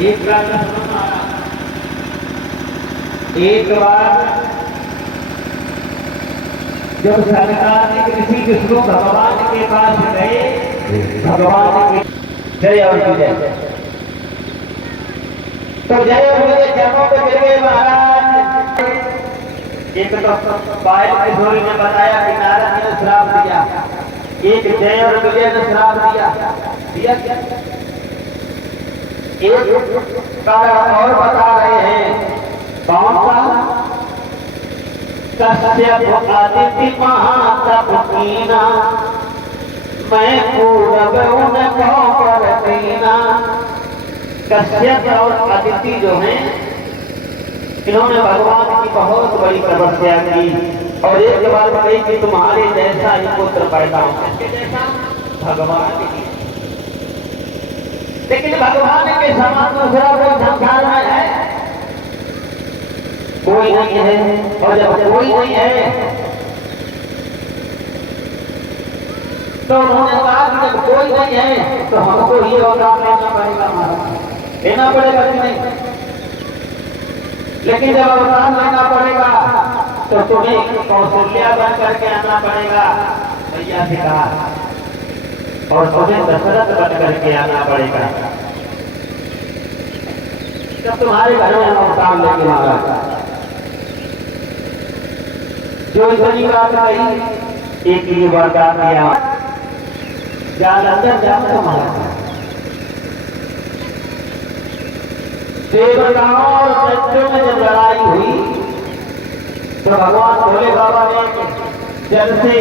एक बार एक बार जब सरकार ऋषि विष्णु भगवान के पास गए, भगवान की जय और विजय, तो जय और विजय चरणों पे गिर गए महाराज। एक तो पायल किशोरी ने बताया कि नारद ने श्राप दिया, एक जय और विजय ने श्राप दिया क्या? एक कारण और बता रहे हैं, कौन सा? कश्यप आदित्य महातप कीना, मैं पूरब उनको कर देना। कश्यप और आदित्य जो हैं, इन्होंने भगवान की बहुत बड़ी तपस्या की और एक बार कही कि तुम्हारे जैसा ही पुत्र पैदा हो। किसके जैसा? भगवान की। लेकिन भगवान के समान दूसरा कोई संसार में है? कोई नहीं है। और जब कोई नहीं है तो उन्होंने कहा कि जब कोई नहीं है तो हमको ये अवतार लेना पड़ेगा, लेना पड़ेगा कि नहीं? लेकिन जब अवतार लेना पड़ेगा तो तुम्हें कौशल्या बन करके आना पड़ेगा, भैया से कहा, और तुम्हें दशरथ बन करके आना पड़ेगा। जब तुम्हारे घर में हम अवतार लेके महाराज जो इतनी बात कही, एक ही वरदान दिया, अंदर जाना तुम्हारा। देवताओं और दैत्यों में जब लड़ाई हुई तो भगवान भोले बाबा ने जल से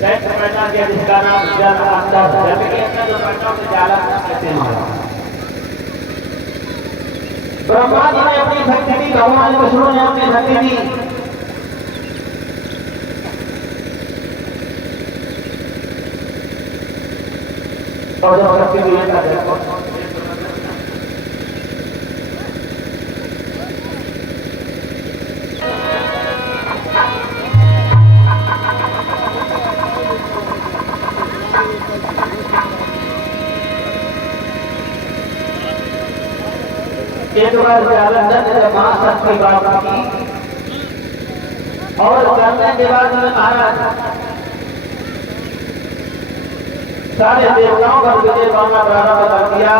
दैत्य पैदा किया, जिसका नाम जल अंदर, जल के अंदर जो पैदा से जाला कहते मारा। ब्रह्मा जी ने अपनी शक्ति दी, भगवान विष्णु ने अपनी शक्ति दी। और जब शक्ति दी एक बार जालंधर ने जब महाशक्ति की बात की और करने के बाद में महाराज सारे देवताओं पर विजय पाना प्रारंभ कर दिया।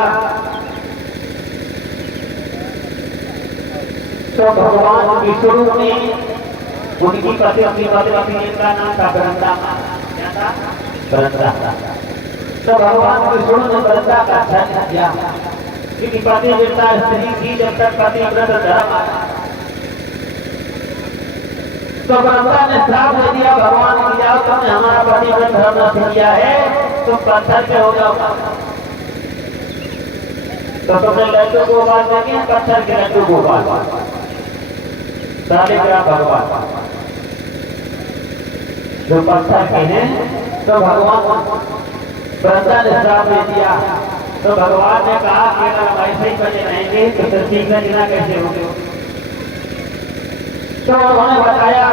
तो भगवान विष्णु ने उनकी पति का नाम था वृंदा। क्या था? वृंदा। तो भगवान विष्णु ने वृंदा का ध्यान किया, क्योंकि पतिव्रता स्त्री थी जब तक पतिव्रत धर्म आया। तो वृंदा ने श्राप दे दिया भगवान की, जाओ तुमने हमारा पतिव्रत धर्म नष्ट किया है, तुम पत्थर पे हो जाओ। तो तुमने लड्डू गोपाल देखे, पत्थर के लड्डू गोपाल शालिग्राम भगवान जो पत्थर के हैं। तो भगवान वृंदा ने श्राप दे दिया। तो भगवान ने कहा कि अगर हम ऐसे ही बने रहेंगे तो फिर सीखना जीना कैसे होंगे? तो उन्होंने बताया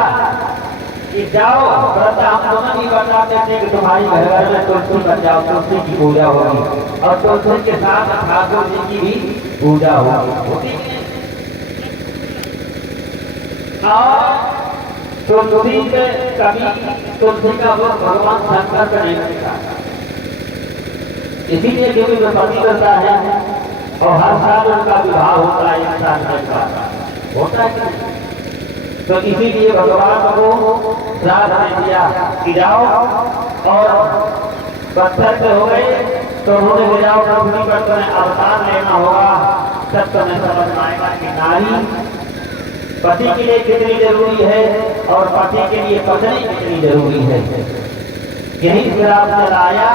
कि जाओ वृंदा, हम दोनों भी बता देते हैं कि तुम्हारी घर घर में तुलसी बन जाओ, तुलसी की पूजा होगी और तुलसी के साथ ठाकुर जी की भी पूजा होगी। और तुलसी पे कभी तुलसी का वो भगवान शंकर का नहीं लिखा, इसीलिए क्योंकि जो पतिव्रता है और हर साल उनका विवाह होता है, एक साल के बाद होता है। तो इसीलिए भगवान को श्राप दे दिया कि जाओ, और पत्थर से हो गए तो उन्होंने ले जाओ पृथ्वी पर, तुम्हें अवतार लेना होगा, तब तुम्हें समझ में आएगा कि नारी पति के लिए कितनी जरूरी है और पति के लिए पत्नी कितनी जरूरी है। यही श्राप चलाया,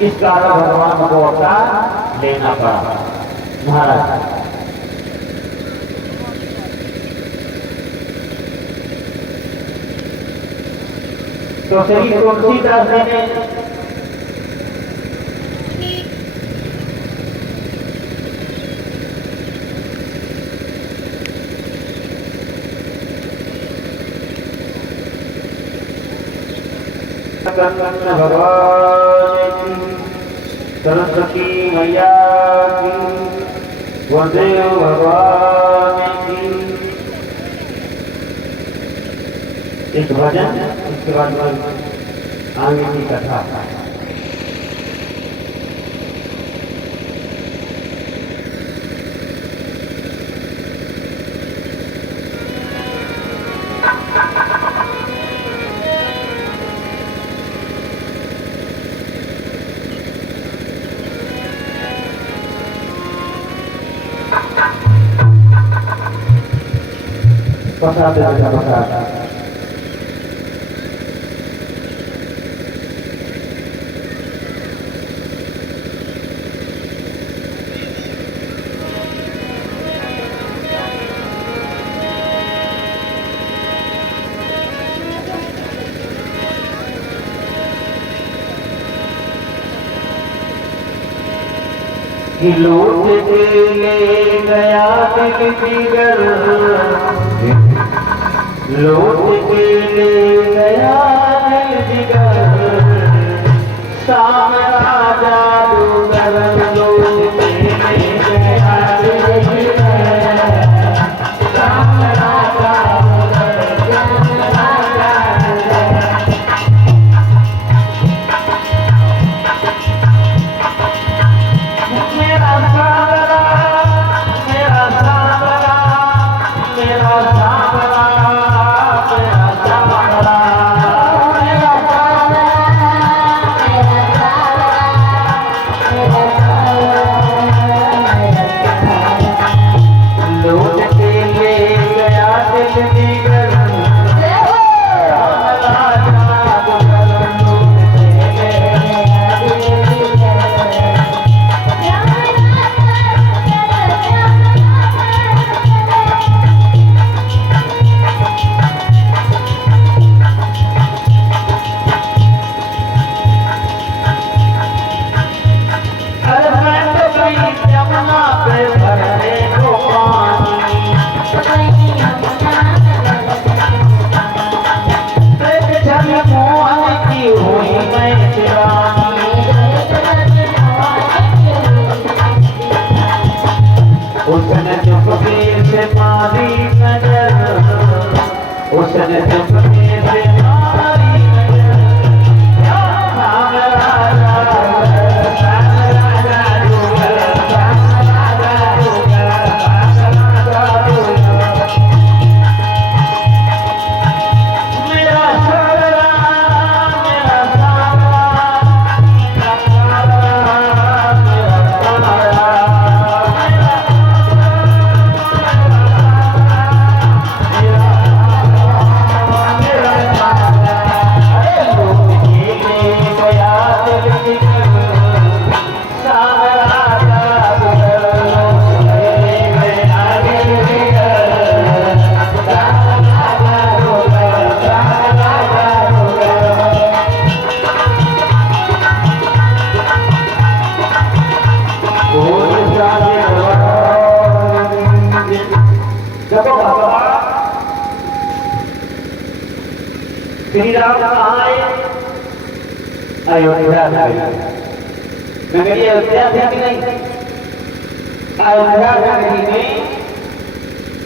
इस कारण भगवान को अवतार लेना पड़ा महाराज। तो श्री तुलसीदास जी ने भगवान सरस्वती मैया की गुरुदेव भगवान की। एक भजन, इसके बाद आगे की कथा। प्रसाद प्रसाद लौट के ले गया दिल जिगर, लौट के ले गया दिल जिगर, सामरा जादूगर लौट के ले गया दिल जिगर, सामरा जादूगर मेरा सावरा, मेरा सावरा, मेरा सावरा, मेरा सावरा, मेरा सावरा, मेरा सावरा, लौट के ले गया दिल जिगर, सावरा जादूगर लौट के ले गया दिल जिगर। यमुना पे भरने को पानी, जल मोहन की हुई मैं दीवानी, उसने चुपके से मारी नजर, उसने चुपके से मारी नजर, श्री राम कहाँ आए? अयोध्या नगरी। अयोध्या थे कि नहीं? अयोध्या नगरी में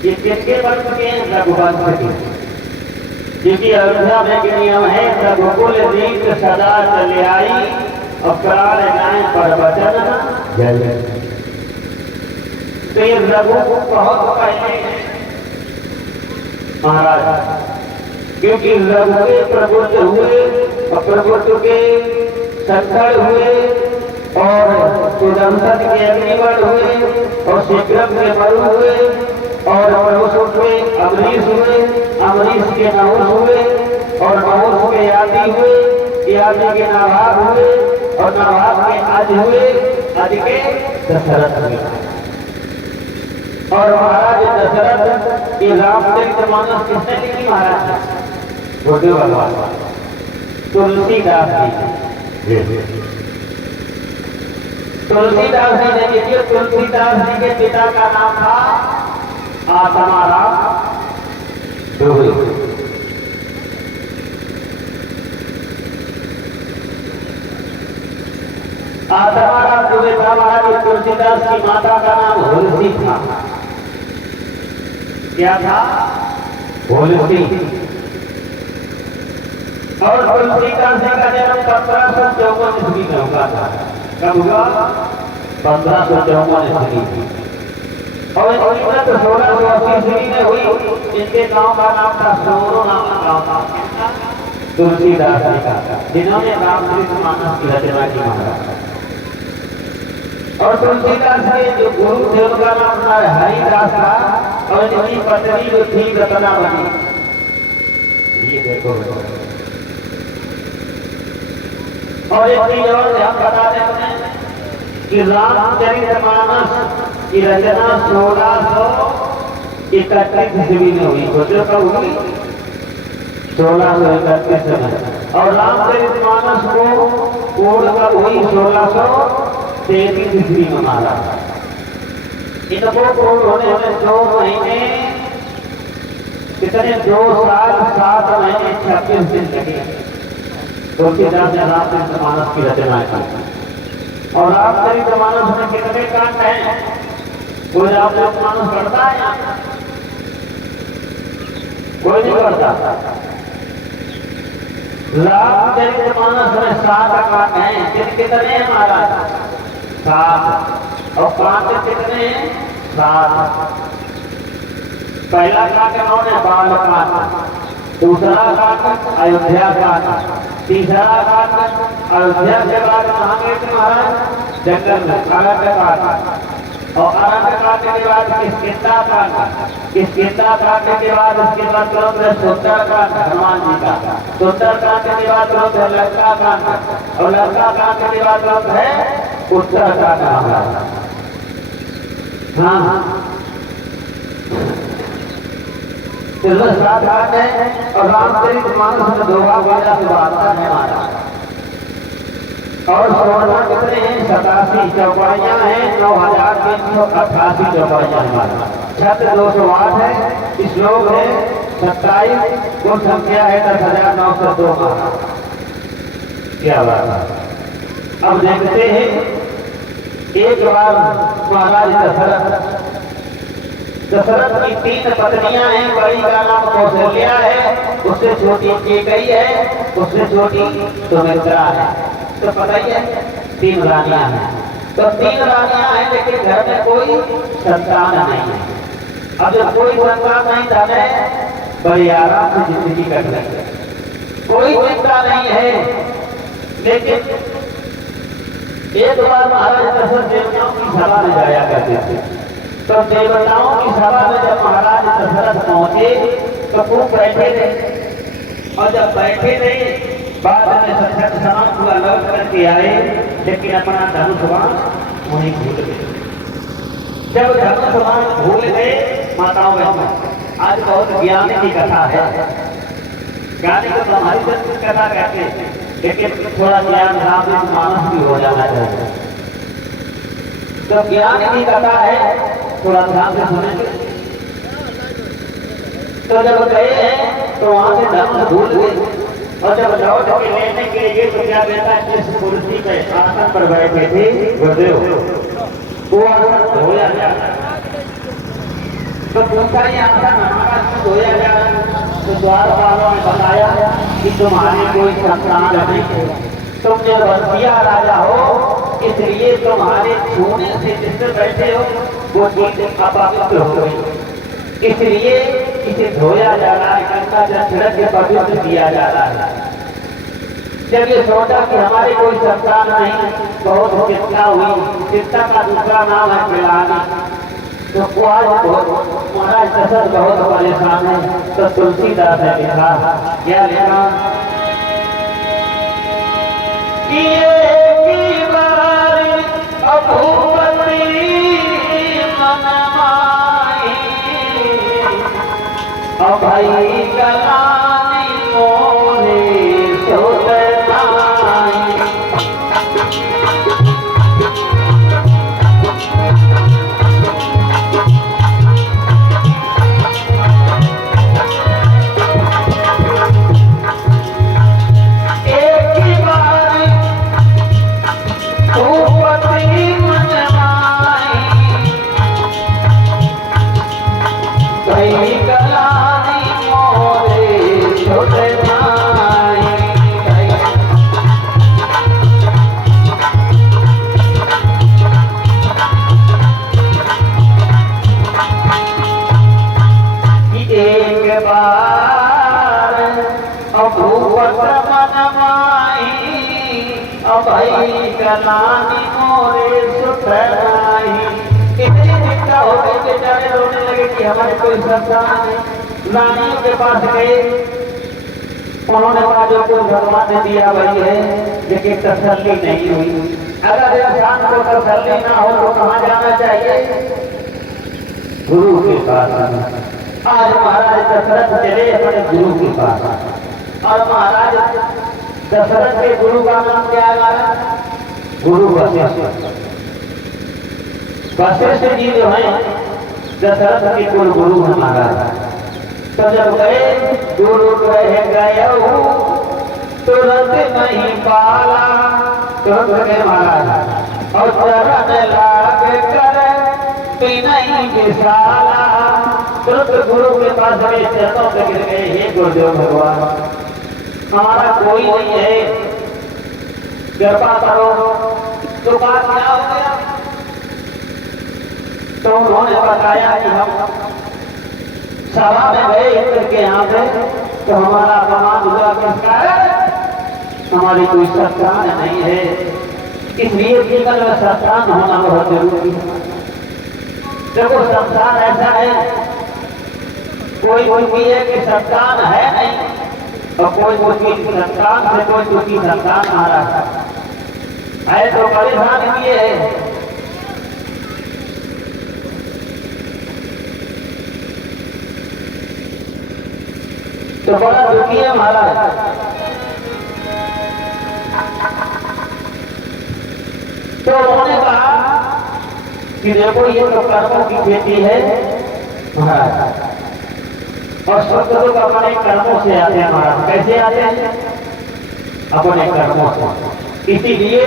ये किसके वंश के रघुवंश के, क्योंकि अयोध्या में के नियम है रघुकुल रीत सदा चले आई और प्राण जाए पर वचन जय। तो ये रघु बहुत पहले महाराज, क्योंकि रघु के प्रबुद्ध हुए और प्रबुद्ध के संकट हुए और सुदर्शन के अग्निवर्ण हुए और शीघ्र के मरु हुए और प्रभुष के अमरीश हुए, अमरीश के नहुष हुए और नहुष के आदि हुए, आदि के नाभाग हुए और नाभाग के आदि हुए, आदि के दशरथ हुए। और महाराज दशरथ की रामचरितमानस किसने लिखी? महाराज गुरुदेव भगवान तुलसीदास जी। तुलसीदास जी ने लिखी। तुलसीदास जी के पिता का नाम था आत्माराम दुबे। आत्माराम दुबे था महाराज तुलसीदास की माता का नाम होलसी था। क्या था? होलसी। और तुलसीदास जी का जन्म 1554 ईस्वी में हुआ था। कब हुआ? 1554 ईस्वी। और इनकी मृत्यु 1680 ईस्वी में हुई। इनके गांव का नाम था सोरो, नाम का गांव था तुलसीदास जी का, जिन्होंने रामचरितमानस की रचना की महाराज। और तुलसीदास के जो गुरु थे उनका नाम था हरिदास था, और इनकी पत्नी जो थी रत्नावली। ये देखो। और एक चीज और हम बता देते हैं कि रामचरितमानस की रचना 1631 ईस्वी में हुई। सोचो कब हुई? 1631 में। और रामचरितमानस को पूर्ण कब हुई? 1633 ईस्वी में मारा। इनको पूर्ण होने में 2 महीने कितने? 2 साल 7 महीने 26 दिन लगे। तुलसीदास ने रामचरितमानस की रचना की। और रामचरितमानस में कितने कांड हैं? कोई रामचरितमानस पढ़ता है? कोई नहीं पढ़ता। रामचरितमानस में 7 कांड हैं। कितने हैं महाराज? 7। और कांड कितने हैं? 7। पहला कांड कौन है? बाल कांड। दूसरा कांड अयोध्या कांड। तीसरा कांड अयोध्या के बाद कहाँ गए थे महाराज? जंगल में अरण्य कांड। और अरण्य कांड के बाद किष्किंधा कांड। किष्किंधा कांड के बाद उसके बाद तुरंत है सुंदर कांड हनुमान जी का। सुंदर कांड के बाद तुरंत है लंका कांड। और लंका कांड के बाद तुरंत है उत्तर कांड महाराज। हाँ, 7 कांड है। और रामचरितमानस में 2 भाग से बांधता है महाराज। और सोलह कितने हैं? 87 चौपाइयां हैं। 9388 चौपाइयां हमारा। छत्र 208 है। श्लोक है 27। कुल संख्या है 10,902। क्या बात है। अब देखते हैं, एक बार महाराज दशरथ की 3 पत्नियां हैं। बड़ी का नाम कौशल्या है, उससे छोटी कैकेयी है, उससे छोटी सुमित्रा है। तो पता ही है 3 रानियां हैं। तो 3 रानियां हैं, लेकिन घर में कोई संतान नहीं है। अब जब कोई संतान नहीं था, बड़ी आराम से जिंदगी कट रही है, कोई चिंता नहीं है। लेकिन एक बार महाराज दशरथ देवताओं की सभा में जाया करते थे। तो देवताओं की सभा में जब महाराज दशरथ पहुंचे तो खूब बैठे थे। और जब बैठे थे, बाद में सत्संग समाप्त हुआ, लौट करके आए, लेकिन अपना धनुष बाण वहीं भूल गए। जब धनुष बाण भूल गए, माताओं बहनों, आज बहुत ज्ञान की कथा है। ज्ञानी को हमारी कथा कहते हैं, लेकिन थोड़ा ज्ञान रामचरितमानस भी हो जाना चाहिए। तो ज्ञान की कथा है, थोड़ा ध्यान से सुनेंगे। तो जब गए हैं तो वहां से धनुष भूल गए। और जब लौट के लेने के लिए तो क्या कहता है, जिस कुर्सी पे आसन पर बैठे थे गुरुदेव, वो आसन धोया जा रहा है। तो पूछा ये आसन हमारा क्यों धोया जा रहा है? तो द्वारपालों ने बताया कि तुम्हारे कोई संतान नहीं है, तुम जो बंसिया राजा हो, इसलिए तुम्हारे छूने से जिससे बैठे हो वो चीज अपवित्र हो गई, इसलिए इसे धोया जा रहा है, गंगा जल छिड़क के पवित्र किया जा रहा है। जब ये सोचा कि हमारी कोई संतान नहीं, बहुत चिंता हुई। चिंता का दूसरा नाम है पिलानी। तो आज महाराज दशरथ बहुत परेशान है। तो तुलसीदास ने लिखा, क्या लिखा? भाई कलानी मोरे लानी मोरे सुख नाही। इतनी चिंता हो गई बेचारे रोने लगे कि हमारे कोई संतान नहीं। रानियों के पास गए, उन्होंने कहा जो कुछ भगवान ने दिया वही है, लेकिन तसल्ली नहीं हुई। अगर इंसान को तसल्ली ना हो तो कहाँ जाना चाहिए? गुरु के पास। आज महाराज दशरथ चले अपने गुरु के पास, और महाराज दशरथ के गुरु का नाम क्या है? गुरु वशिष्ठ। वशिष्ठ जी जो है दशरथ के कुल गुरु हैं महाराज। तो जब गए गुरु रह गए तुरंत नहीं पाला, तुरंत गए महाराज और चरण लाग कर नहीं विशाला। तुरंत गुरु के पास गए, चरणों पे गिर गए, हे गुरुदेव भगवान हमारा कोई नहीं है, कृपा करो। तो बात क्या हो गया? तो उन्होंने बताया कि हम सभा में गए इंद्र के यहाँ पे, तो हमारा अपमान हुआ किसका है? हमारी कोई संतान नहीं है, इसलिए जीवन में संतान होना बहुत जरूरी है। देखो संतान ऐसा है, कोई दुखी है कि संतान है नहीं, और कोई दुखी संतान से कोई दुखी संतान आ रहा है तो परेशान किए है। तो बड़ा दुखी है महाराज। तो उन्होंने कहा कि देखो ये तो कर्मों की खेती है महाराज, और सब लोग अपने कर्मों से आते हैं महाराज। कैसे आते हैं? अपने कर्मों से। इसीलिए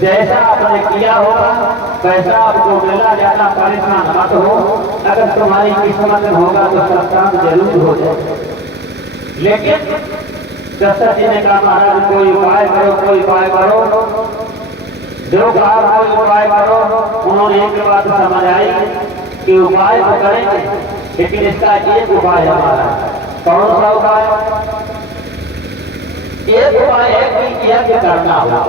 जैसा आपने किया होगा वैसा आपको मिला, ज्यादा परेशान मत हो। अगर तुम्हारी किस्मत में होगा तो संतान जरूर हो जाए। लेकिन दशरथ जी ने कहा महाराज कोई उपाय करो, कोई उपाय करो। जो कहा कोई उपाय करो। उन्होंने एक बात समझ आई कि उपाय तो करेंगे, लेकिन इसका एक उपाय हमारा। कौन सा उपाय? एक उपाय है कि यज्ञ करना होगा।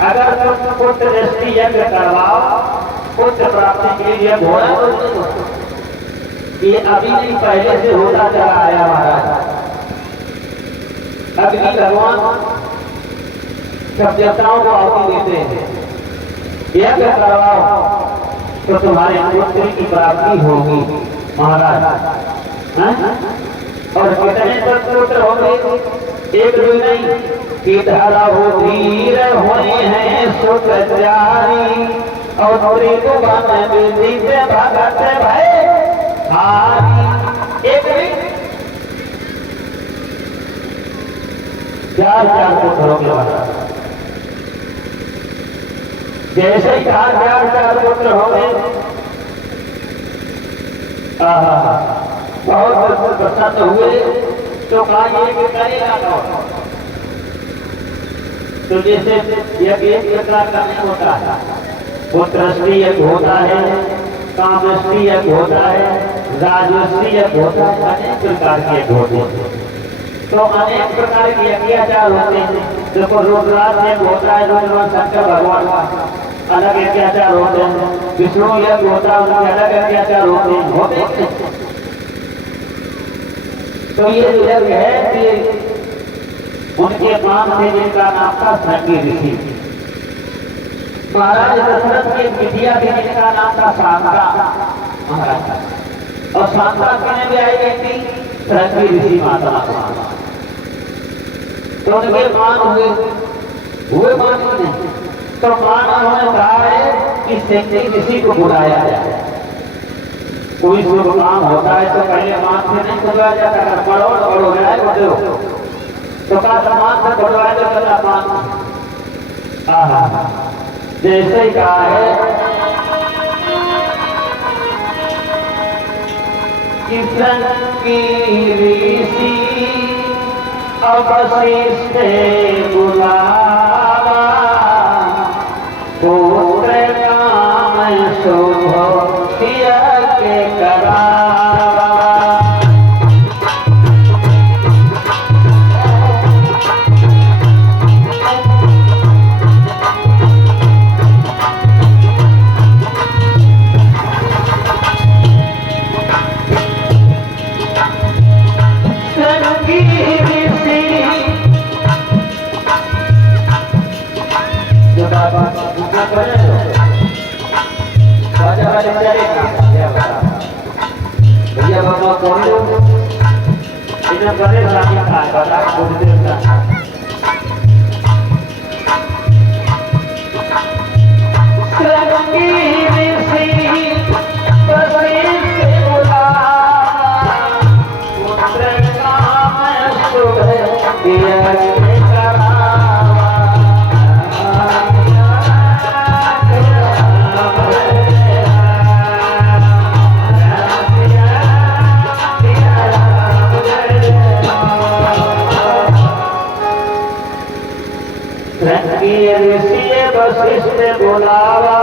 अगर तुम पुत्र दृष्टि यज्ञ करवाओ, पुत्र प्राप्ति के लिए घोड़ा ये अभी नहीं पहले से होता चला आया महाराज। अग्नि भगवान सब देवताओं को आहुति देते हैं, यज्ञ करवाओ तो तुम्हारे पुत्र की प्राप्ति होगी महाराज। और कितने पुत्र होंगे? एक दो नहीं कि धारा हो धीर होने हैं सुख जारी, और भगत भय हारी। एक चार चार पुत्र होंगे महाराज। जैसे ही चार पुत्र होंगे, बहुत प्रसन्न हुए। तो कहा ये करेगा तो जैसे यह एक प्रकार का नहीं होता है, पुत्रष्टि एक होता है, कामष्टि एक होता है, राजष्टि एक होता है, अनेक प्रकार के एक होते हैं। तो अनेक प्रकार के अत्याचार होते हैं। देखो रुद्राज एक होता है, रुद्र शंकर भगवान का अलग अत्याचार होते हैं। विष्णु यज्ञ होता है, उनके अलग अत्याचार होते हैं। तो ये जो यज्ञ है कि उनके नाम से जिनका नाम था संगी ऋषि। महाराज दशरथ की विद्या थी जिनका नाम था शांता महाराज। और शांता कहने में आई गई थी संगी ऋषि माता। तो उनके मान हुए मान नहीं। तो मान उन्होंने कहा है कि संगी ऋषि को बुलाया जाए। कोई शुभ काम होता है तो पहले मान से नहीं बुलवाया जाता। अगर पढ़ो जाए तो का समान से बुलवाया जाता मान। जैसे ही कहा है कि संगी ऋषि अवशिष्ट बुलावा, पुत्र काम शुभ के करावा। ना करे तो बाजा वाले चलेगा क्या बता भैया बाबा कौन लोग इधर करे रानी का बता कुछ देर का वशिष्ठ बुलावा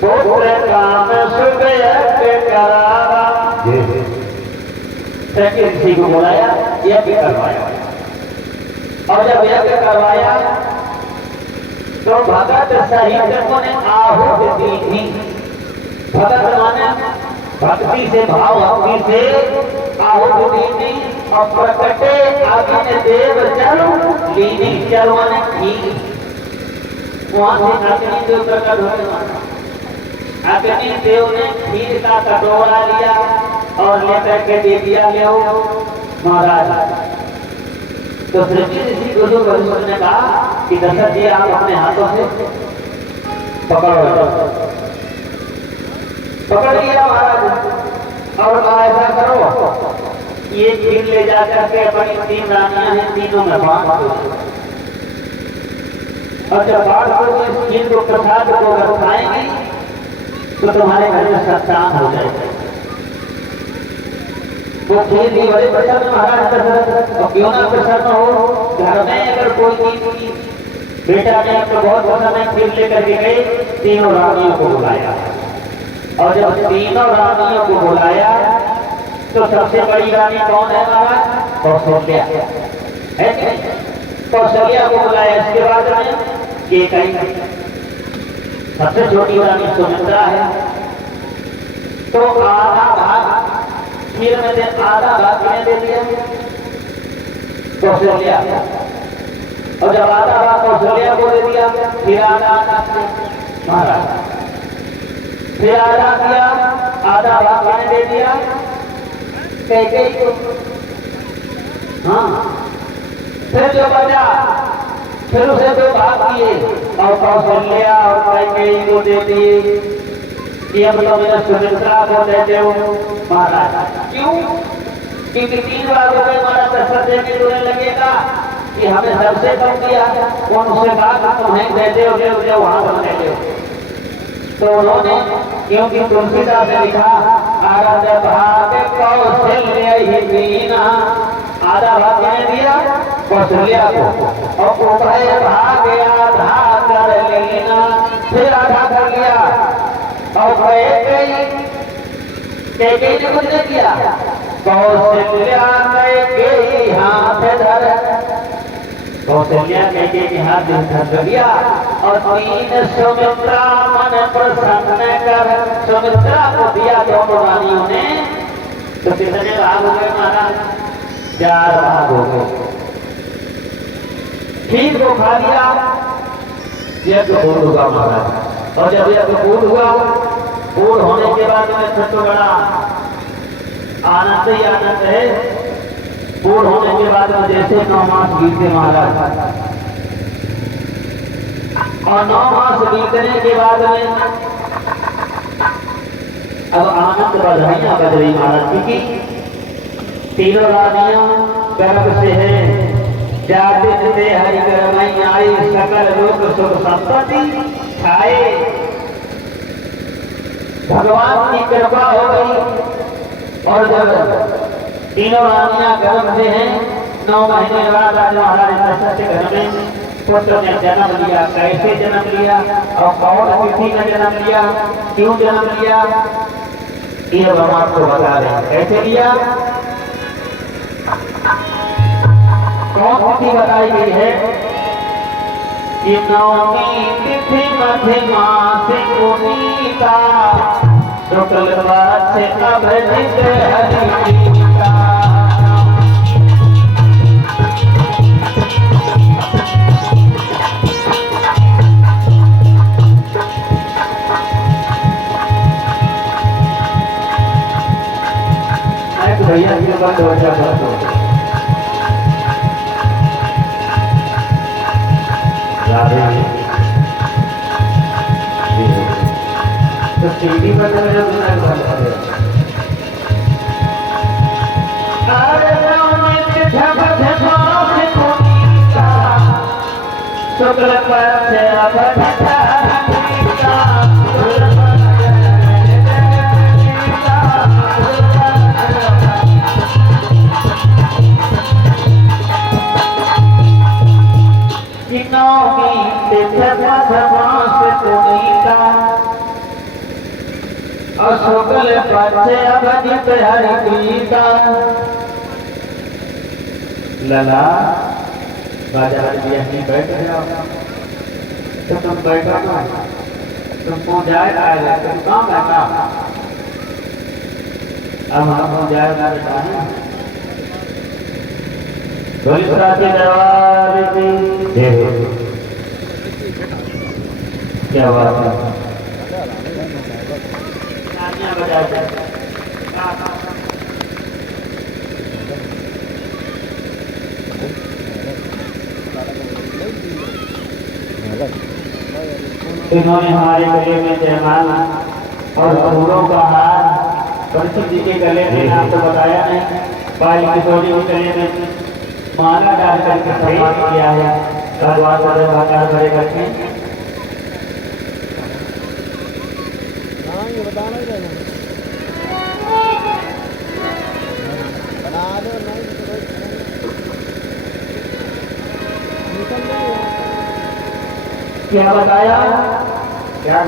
पुत्र काम शुभ यज्ञ करावा ऋषि को बुलाया यज्ञ करवाया और जब यज्ञ करवाया तो भगत सहितों ने आहुति दी थी। भगत माने भक्ति से भाव भक्ति से आहुति दी थी और प्रकटे अग्नि देव जल लीनी जल माने खीर वहां से अग्नि देव प्रकट हुए। अग्नि देव ने खीर का कटोरा लिया और लेकर के दे दिया ले महाराज। तो सृष्टि ऋषि गुरु वशिष्ठ ने कहा कि दशरथ जी आप अपने हाथों से पकड़ो पकड़ लिया महाराज और ऐसा करो ये खीर ले जाकर के अपनी 3 रानियां हैं तीनों में बांट दो और जब बाढ़ को इस खीर को प्रसाद को अगर खाएंगी तो तुम्हारे घर में सत्संग हो जाएगा। वो खीर भी बड़े प्रसन्न महाराज दशरथ और क्यों ना प्रसन्न हो घर में अगर कोई चीज बेटा ने आपको बहुत पसंद है खीर लेकर के गए तीनों रानियों को बुलाया और जब तीनों रानियों को बुलाया तो सबसे बड़ी रानी कौन है महाराज कौशल्या है कौशल्या को बुलाया। इसके बाद में केकई सबसे छोटी रानी सुमित्रा है। तो आधा भाग खीर में से आधा भाग किन्हें दे दिया कौशल्या और जब आधा भाग कौशल्या को दे दिया फिर आधा महाराज फिर आधा किया आधा भाग किन्हें दे दिया कैकेयी को। हाँ फिर जो बचा फिर उसे 2 भाग किए और कौशल्या और कैकेयी को दे दिए कि अब तो मेरा सुमित्रा को देते हो महाराज। क्यों? क्योंकि 3 बार रुपए हमारा दशरथ देने तुम्हें लगेगा कि हमें सबसे कम दिया कौन से भाग तुम्हें देते हो वहां पर देते हो। तो उन्होंने क्योंकि तुलसीदास ने लिखा आरत भाग कौशल्या ही दीना आधा भाग किन्हें दिया कौशल्या को और उभय भाग आधा कर लेना फिर आधा कर लिया और कैकेयी ने कुछ नहीं किया कौशल्या कैकेयी हाथ धर कौशल्या कैकेयी के हाथ धर लिया और 3 सुमित्रा मन प्रसन्न कर सुमित्रा को दिया दोनों रानियों ने। तो कितने भाग हो गए महाराज 4 भाग हो गए। खीर को खा लिया यज्ञ पूर्ण हुआ महाराज और जब यज्ञ पूर्ण हुआ पूर्ण होने के बाद में सबसे बड़ा आनंद ही आनंद है। पूर्ण होने के बाद में जैसे 9 मास बीते महाराज और 9 मास बीतने के बाद में अब आनंद बधाइयां बज रही महाराज क्योंकि तीनों रानियां गर्भ से है जाते से हरि गर्मई आई सकल लोक सुख संपत्ति छाए। भगवान की कृपा हो गई और जब तीनों रानियां गर्भ से हैं 9 महीने बाद आज महाराज दशरथ के घर में पुत्र ने जन्म लिया। कैसे जन्म लिया और कौन तिथि में जन्म लिया क्यों जन्म लिया ये भगवान को बता रहे हैं। कैसे लिया कौन तिथि बताई गई है कि 9वीं तिथि मध्य मास पुनीता शुक्ल पक्ष अभिजित हरि गीता। बंद हो जाता राधे तो सीढ़ी पर तो मेरे बिना बंद हो गया। अरे झप झप से कोनीता शुक्ल पक्ष अवधता शुक्ल पक्ष अवधित हरि प्रीता। लला बाजार भी यहीं बैठ जाओ तो तुम बैठो ना, तुमको जाए आए तुम काम है काम। अब हमको जाए ना बताए दरबार की क्या बात है। इन्होंने हमारे गले में जयमाल और फूलों का हार परिचित जी के गले में नाम तो बताया नहीं, बाई किशोरी के गले में माला डाल करके सम्मान किया है। भगवान भगवान भरे करके क्या बताया क्या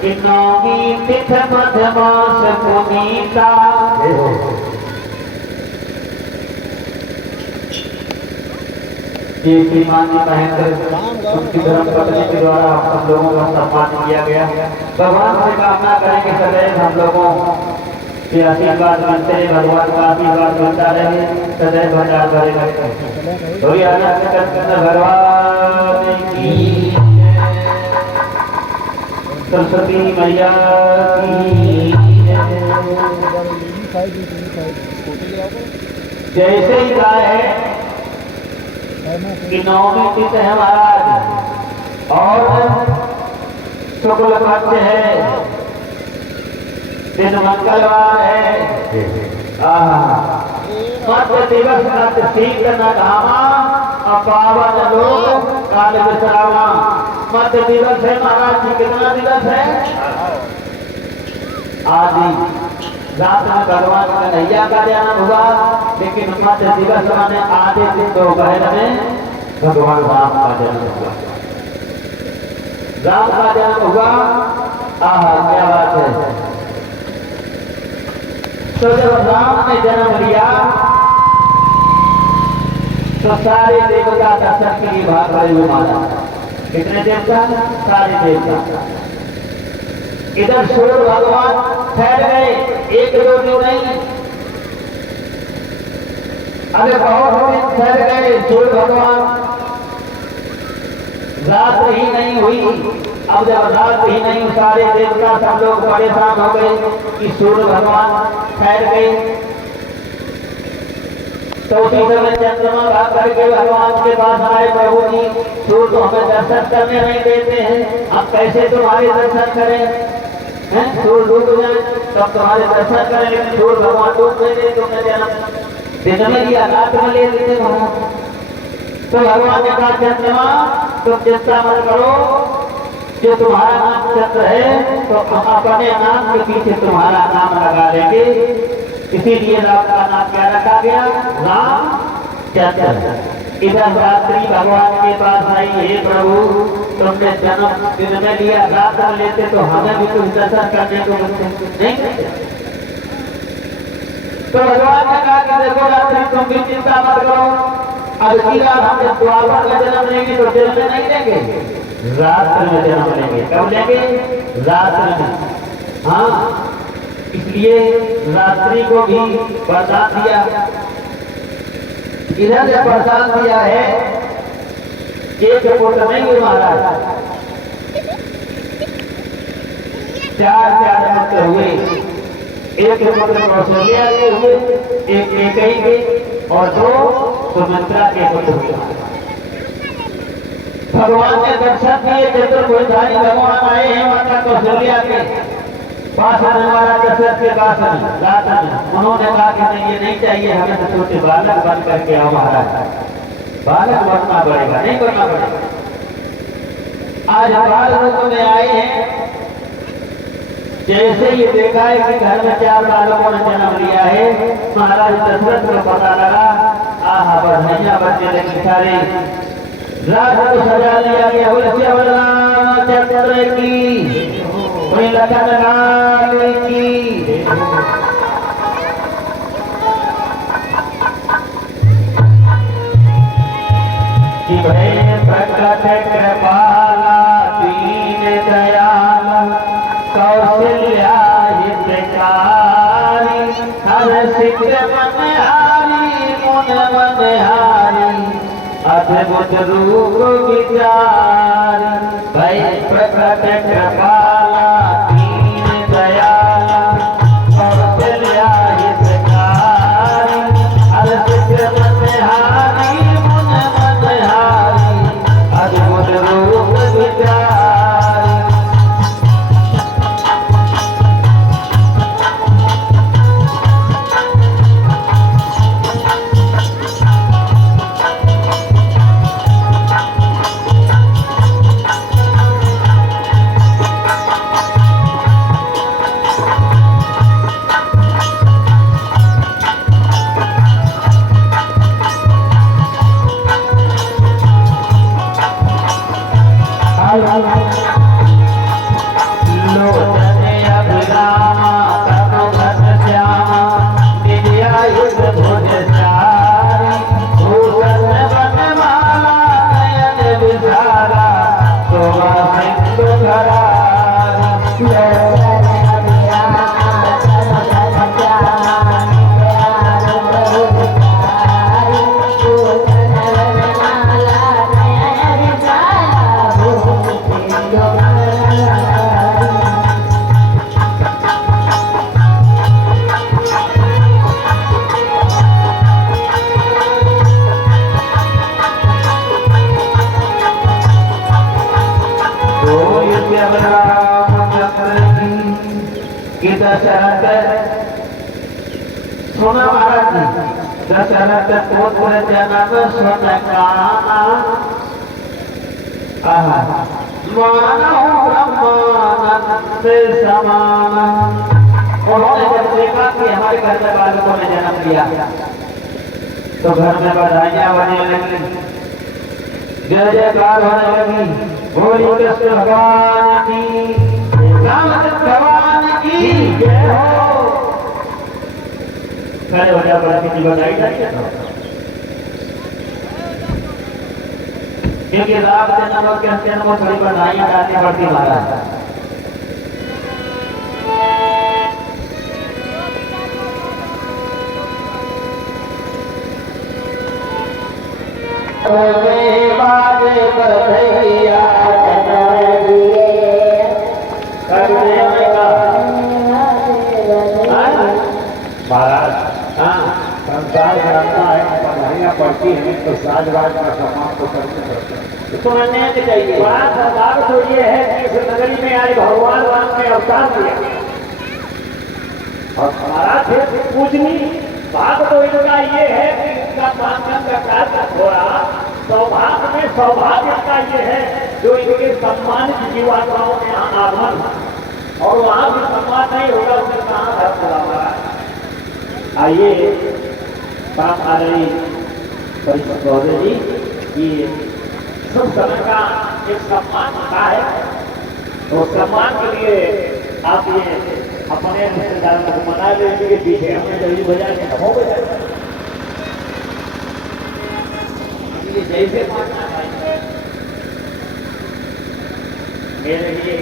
कि नौमी तिथ मध्यमास पुनीता। ये श्रीमान जी महेंद्र उनकी धर्म पत्नी के द्वारा हम लोगों का सम्मान किया गया। भगवान से कामना करेंगे सदैव हम लोगों के आशीर्वाद मिलते रहे, भगवान का आशीर्वाद मिलता रहे, सदैव भंडार भरे रहे। तो भगवान की सरस्वती मैया की जैसे ही गाय है कि नौमी तिथ है महाराज और शुक्ल पक्ष है, दिन मंगलवार है। मध्य दिवस न शीत न घामा पावन लोग काल विश्रामा। मध्य दिवस है महाराज जी, कितना दिवस है? आदि रात में भगवान कन्हैया का जन्म हुआ, लेकिन मध्य दिवस माने आधे दिन दोपहर में भगवान राम का जन्म हुआ। राम का जन्म हुआ, आहा क्या बात है। तो जब राम ने जन्म लिया तो सारे देवता दर्शन के लिए भाग रहे हुए माना। कितने देवता? सारे देवता। इधर सूर्य भगवान ठहर गए, एक दो दिन नहीं, अरे बहुत दिन ठहर गए सूर्य भगवान। रात ही नहीं हुई। अब जब रात ही नहीं, सारे देवता सब लोग परेशान हो गए कि सूर्य भगवान ठहर गए। तो उसी समय चंद्रमा भाग करके भगवान के पास आए, प्रभु जी सूर्य तो हमें दर्शन करने नहीं देते हैं, अब कैसे तुम्हारे दर्शन करें? सूर्य डूब जाए तब तुम्हारे दर्शन करें, लेकिन सूर्य भगवान डूब गए, तुमने जन्म दिन में लिया रात में ले लेते भगवान। तो भगवान ने कहा चंद्रमा तुम चिंता मत करो, जो तुम्हारा नाम चंद्र है तो हम अपने नाम के पीछे तुम्हारा नाम लगा लेंगे। इसीलिए राम का नाम क्या रखा गया? राम चंद्र। इधर रात्रि भगवान के पास आई, हे प्रभु तुमने जन्म दिन में लिया, रात में लेते तो हमें भी कुछ दर्शन करने को नहीं करते। तो भगवान ने कहा कि देखो रात्रि तुम भी चिंता मत करो, अब की रात हम जब द्वापर का जन्म लेंगे तो दिन में नहीं लेंगे, रात्रि में जन्म लेंगे। कब लेंगे? रात्रि में। हाँ, इसलिए रात्रि को भी प्रसाद दिया। इधर से प्रसाद दिया है एक पुत्र नहीं महाराज, चार पुत्र हुए। एक पुत्र कौशल्या के हुए, एक एकई के और दो सुमित्रा के पुत्र हुए। भगवान ने दर्शन दिए, चतुर्भुजधारी भगवान आए हैं माता कौशल्या के पास, महाराज दशरथ के पास में। उन्होंने कहा कि नहीं, ये नहीं चाहिए, हमें तो छोटे बालक बन करके आओ महाराज, बालक बनना पड़ेगा, नहीं बनना पड़ेगा। आज बाल रूप में आए हैं। जैसे ये देखा है कि घर में 4 बालकों ने जन्म लिया है, महाराज दशरथ को पता लगा, आहा बधाइयां बजने लगी सारी रात को सजा लिया गया। चंद्र की लखन लाल की। कि भय प्रकट कृपाला दीन दयाल कौशल्या हितकारी, हर सिख मनहारी मुन मनहारी, अद्भुत रूप विचारी। भय प्रकट कृपाला दीन दयाल कौशल्या हितकारी, हर सिख मनहारी मुन मनहारी, अद्भुत रूप विचारी। दशरथ सुना महाराज जी, दशरथ पुत्र जन्म सुन काना, मानव ब्रह्मानंद समान। उन्होंने जब देखा कि हमारे घर में बालकों ने जन्म लिया तो घर में बधाइयां बजने लगी, जय जयकार होने लगी। बोली कृष्ण भगवान की, रामचंद्र भगवान की जय हो। खड़े हो जाओ, बड़ा किसी बधाई जाइए। क्योंकि राम जन्म के जन्म को थोड़ी बधाइयां गानी पड़ती महाराज। बाजे बधैया महाराज, हाँ संसार जानता है, बधाइयाँ पड़ती हैं तो साजवाज का सम्मान तो करते पड़ते हैं, तो मानने के चाहिए। बड़ा सरदार तो ये है कि इस नगरी में आज भगवान राम ने अवतार दिया और महाराज थे पूजनी। भाग तो इनका ये है कि इनका मानकन का कार्य थोड़ा सौभाग्य में सौभाग्य का ये है जो इनके सम्मानित जीवात्माओं में आगमन, और वहां भी सम्मान नहीं होगा उसने कहाँ घर खुला। आइए बात आ रही परिषद महोदय जी कि सब समय का एक सम्मान होता है, तो सम्मान के लिए आप ये अपने रिश्तेदारों को मना लेने के पीछे हमें जल्दी बजा के हो गया जैसे मेरे लिए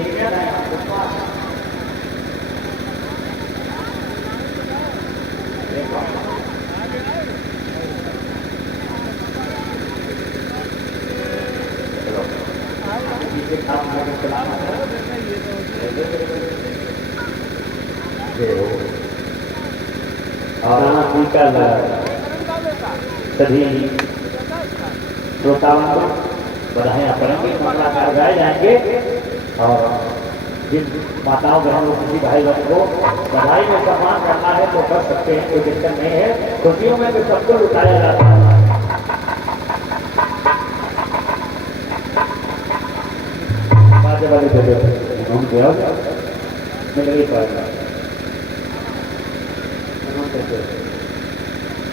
और स्पीकर सभी श्रोताओं को बधाइयाँ करेंगे, मंगलाकार गाए जाएंगे और जिन माताओं बहनों किसी भाई बहन को बधाई में सम्मान करना है तो कर सकते हैं, कोई दिक्कत नहीं है। खुशियों में तो सबको लुटाया जाता है। बाजे वाले दे दो हम गया मिल गई पाएगा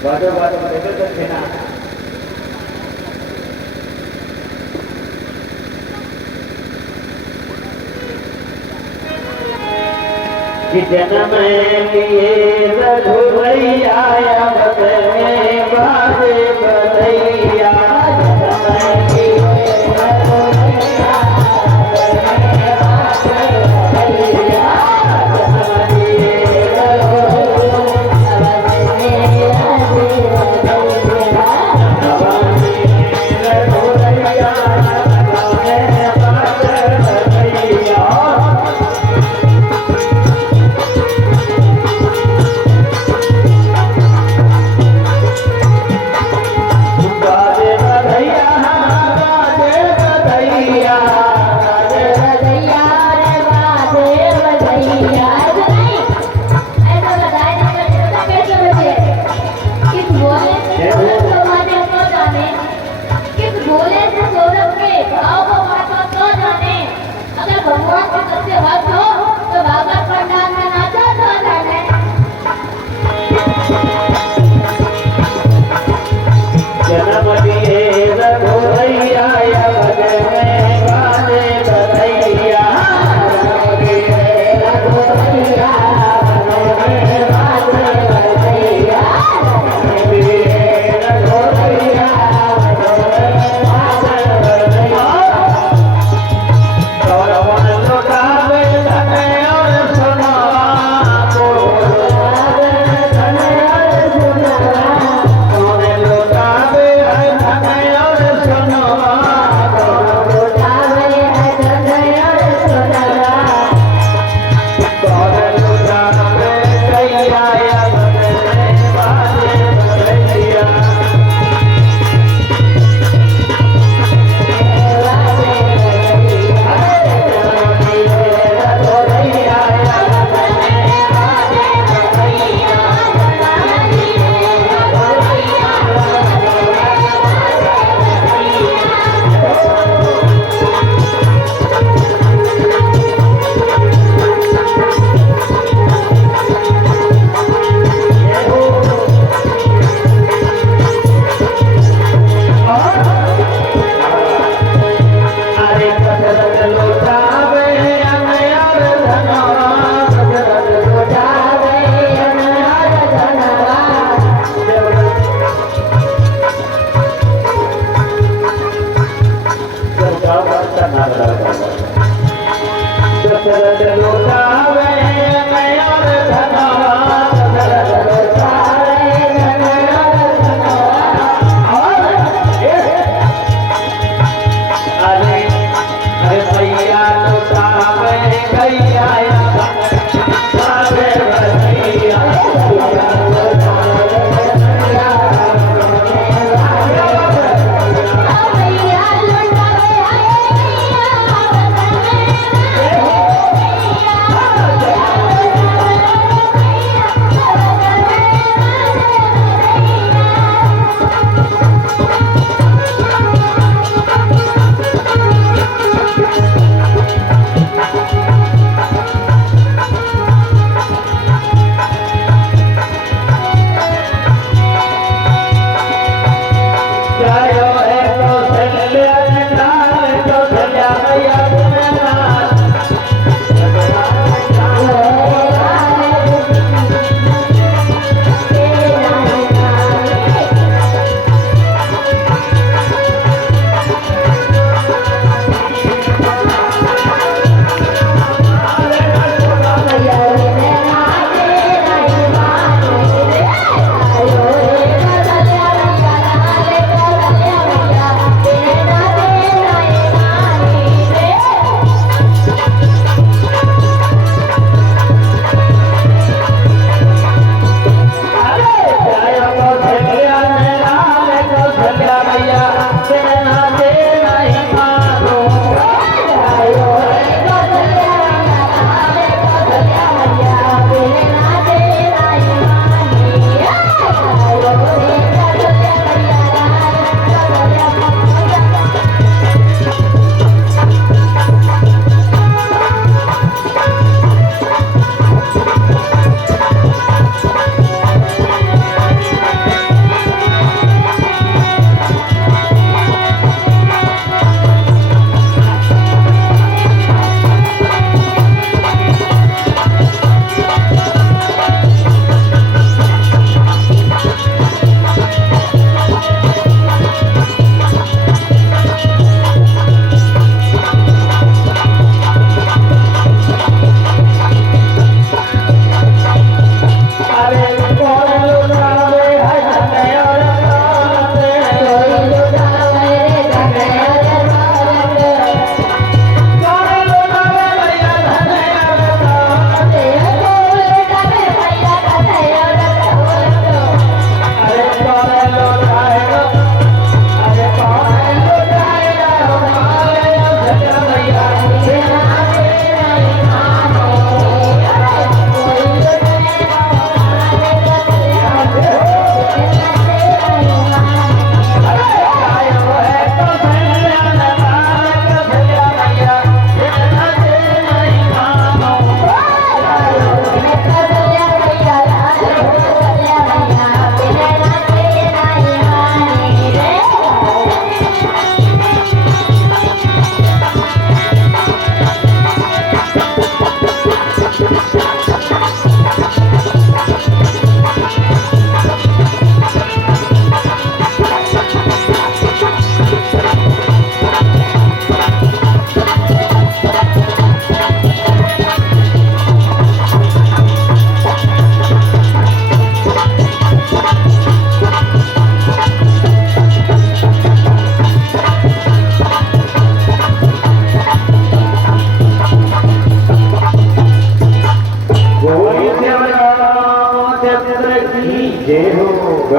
बाजे वाले दे दो ना कि जन्म लिए रघुवैया बदले बाजे बधैया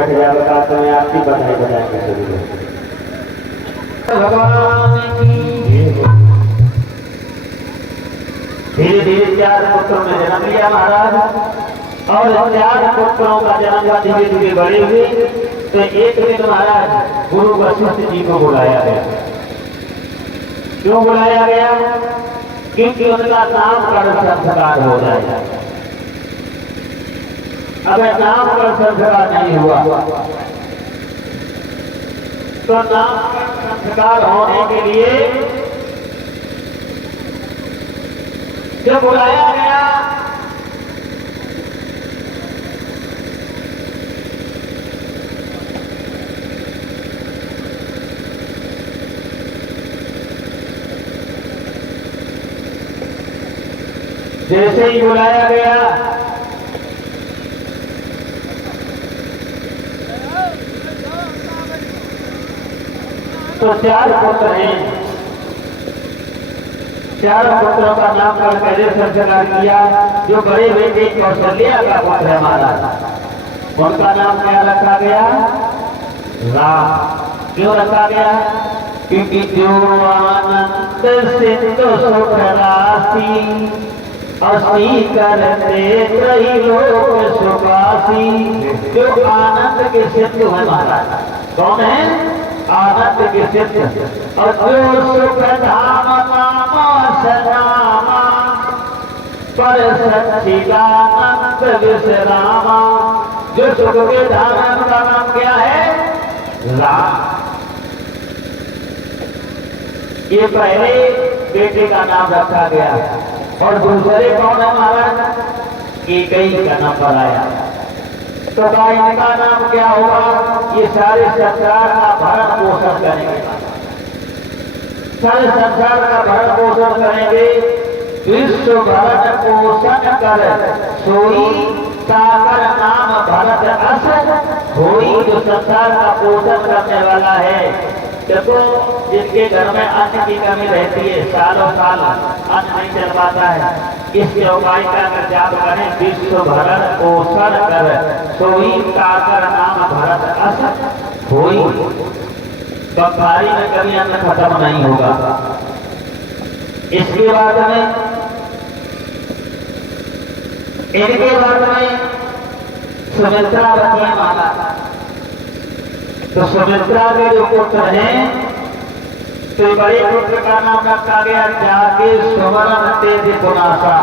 बैठ जाएगा तो मैं आपकी बधाई बजाएंगे सभी लोग। भगवान की धीरे धीरे 4 पुत्रों ने जन्म लिया महाराज, और 4 पुत्रों का जन्म धीरे धीरे बड़े हुए। तो एक दिन महाराज गुरु वशिष्ठ जी को बुलाया गया। क्यों बुलाया गया? क्योंकि उनका नामकरण संस्कार हो जाएगा। अगर नामकरण संस्कार नहीं हुआ तो नामकरण संस्कार होने के लिए जब बुलाया गया जैसे ही बुलाया गया तो 4 पुत्र हैं। 4 पुत्रों का नामकरण पहले संस्कार किया। जो बड़े बेटे कौशल्या का पुत्र है महाराज, उनका नाम क्या रखा गया? राम। क्यों रखा गया? क्योंकि जो आनंद सिंधु सुख राशि असी करते त्रैलोक सुखासी। जो आनंद के सिंधु है महाराज, कौन है? आनंद के सिद्ध। और जो सुख धाम नामा सनामा पर सच्चिदानंद विश्रामा। जो सुख के धाम का नाम क्या है? राम। ये पहले बेटे का नाम रखा गया। और दूसरे कौन है महाराज? कैकेयी का नाम बनाया। तो इनका नाम क्या होगा? ये सारे संसार का भरण पोषण करेंगे, सारे संसार का भरण पोषण करेंगे। विश्व भरण पोषण कर सोई सागर नाम भरत अस होई। जो संसार का पोषण करने वाला है। देखो, जिनके घर में अन्न की कमी रहती है, सालों साल अन्न नहीं चल पाता है, इसके उपाय का अगर जाप करें, विश्व भरण पोषण कर सोई सागर नाम भरत अस होई। बखारी में कभी अन्न खत्म नहीं होगा। इसके बाद में इनके बाद में सुमित्रा बनी माला। तो सुमित्रा के जो पुत्र हैं, तो बड़े पुत्र का नाम रखा गया जाके सुमरन तेज पुनासा।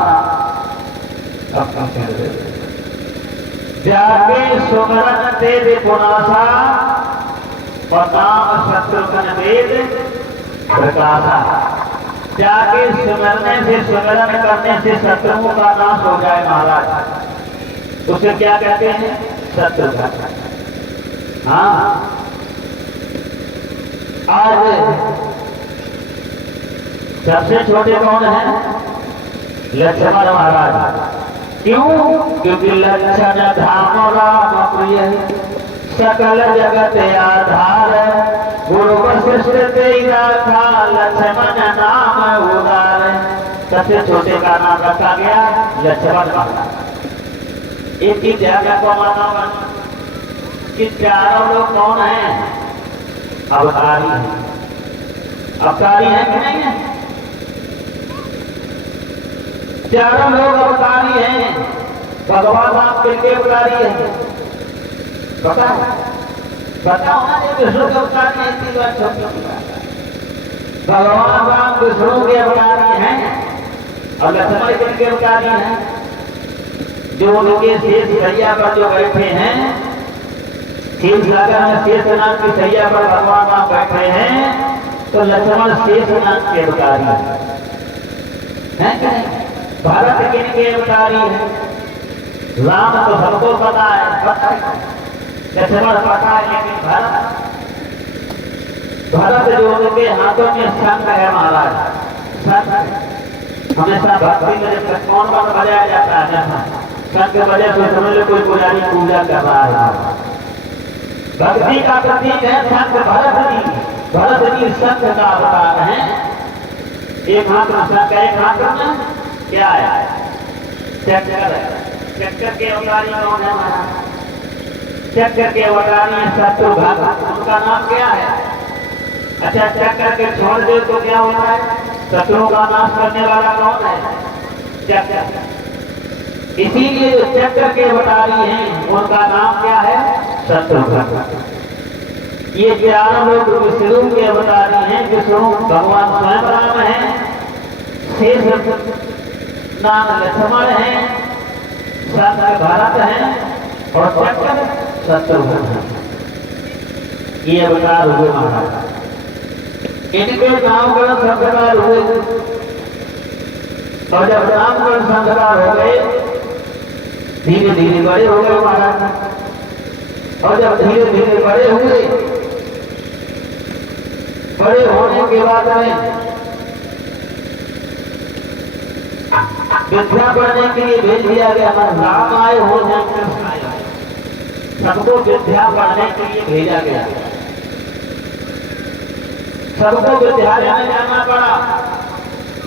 जाके सुमरन तेज पुनासा बताम शत्रुघ्न वेद प्रकाशा। जाके सुमरने से, सुमरन करने से शत्रुओं का नाश हो जाए महाराज। उसे क्या कहते हैं? शत्रुघ्न। हाँ, आज सबसे छोटे कौन है? लक्ष्मण महाराज। क्यों? क्योंकि लक्षण धाम राम प्रिय, सकल जगत आधार। गुरु वशिष्ठ तेरा था लक्ष्मण नाम उदार। सबसे छोटे का नाम रखा गया लक्ष्मण महाराज। एक ही जगह को माना कि चारों लोग कौन हैं? अवतारी हैं। अवतारी है कि नहीं है? चारों लोग अवतारी हैं। भगवान आप किनके अवतारी हैं? पता है? पता होना चाहिए। विष्णु के अवतारी है। इतनी बात छोटी बात। भगवान राम विष्णु के अवतारी हैं। और लक्ष्मण किनके अवतारी हैं? जो उनके शेष सैया पर जो बैठे हैं, शेषनाग में शेषनाग की सैया पर भगवान राम बैठे हैं, तो लक्ष्मण शेषनाग के अवतारी हैं कि नहीं? भरत किनके अवतारी है? राम तो सबको पता है, लक्ष्मण पता है, लेकिन भरत जो उनके हाथों में शंख है महाराज। शंख हमेशा भक्ति में जब कौन बजाया जाता है, शंख बजे तो समझ लो कोई पुजारी पूजा कर रहा है। भक्ति का प्रतीक है शंख। भरत जी शंख का अवतार है। एक हाथ में शंख, एक हाथ में क्या है? चक्कर है। चक्कर के अवतारी कौन है महाराज? चक्र के अवतारी शत्रुघ्न, उनका नाम क्या है? अच्छा, चक्र के छोड़ दे तो क्या होता है? शत्रु का नाश करने वाला कौन है? चक्र। इसीलिए जो चक्र के अवतारी हैं उनका नाम क्या है? शत्रुघ्न। ये 11 लोग विष्णु के अवतारी हैं। विष्णु भगवान स्वयं राम है, शेष नाम लक्ष्मण है, शंकर भरत है और चक्र शत्रुघ्न है। ये अवतार हुए महाराज। इनके नामकरण संस्कार हुए और जब नामकरण संस्कार हो गए धीरे धीरे बड़े हो गए महाराज। और जब धीरे धीरे बड़े हुए, बड़े होने के बाद में विद्या पढ़ने के लिए भेज दिया गया। राम आए हो या कृष्ण आए, सबको विद्या पढ़ने के लिए भेजा गया। सबको विद्यालय में जाना पड़ा।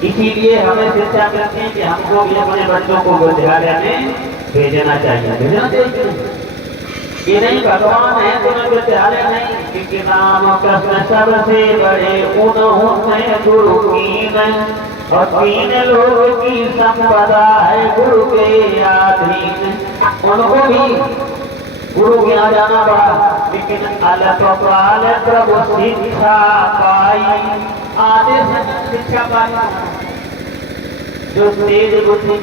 इसीलिए हमें शिक्षा मिलती है कि हमको भी अपने बच्चों को विद्यालय में भेजना चाहिए। भेजना चाहिए ये नहीं भगवान है तुम्हें विद्यालय नहीं, क्योंकि राम कृष्ण सबसे बड़े उन्होंने गुरु कीन और 3 लोग की संपदा है गुरु के अधीन। उनको भी गुरु के यहाँ जाना पड़ा, लेकिन अलग प्रभु शिक्षा पाई, आदेश शिक्षा पाई। जो तेज बुद्धि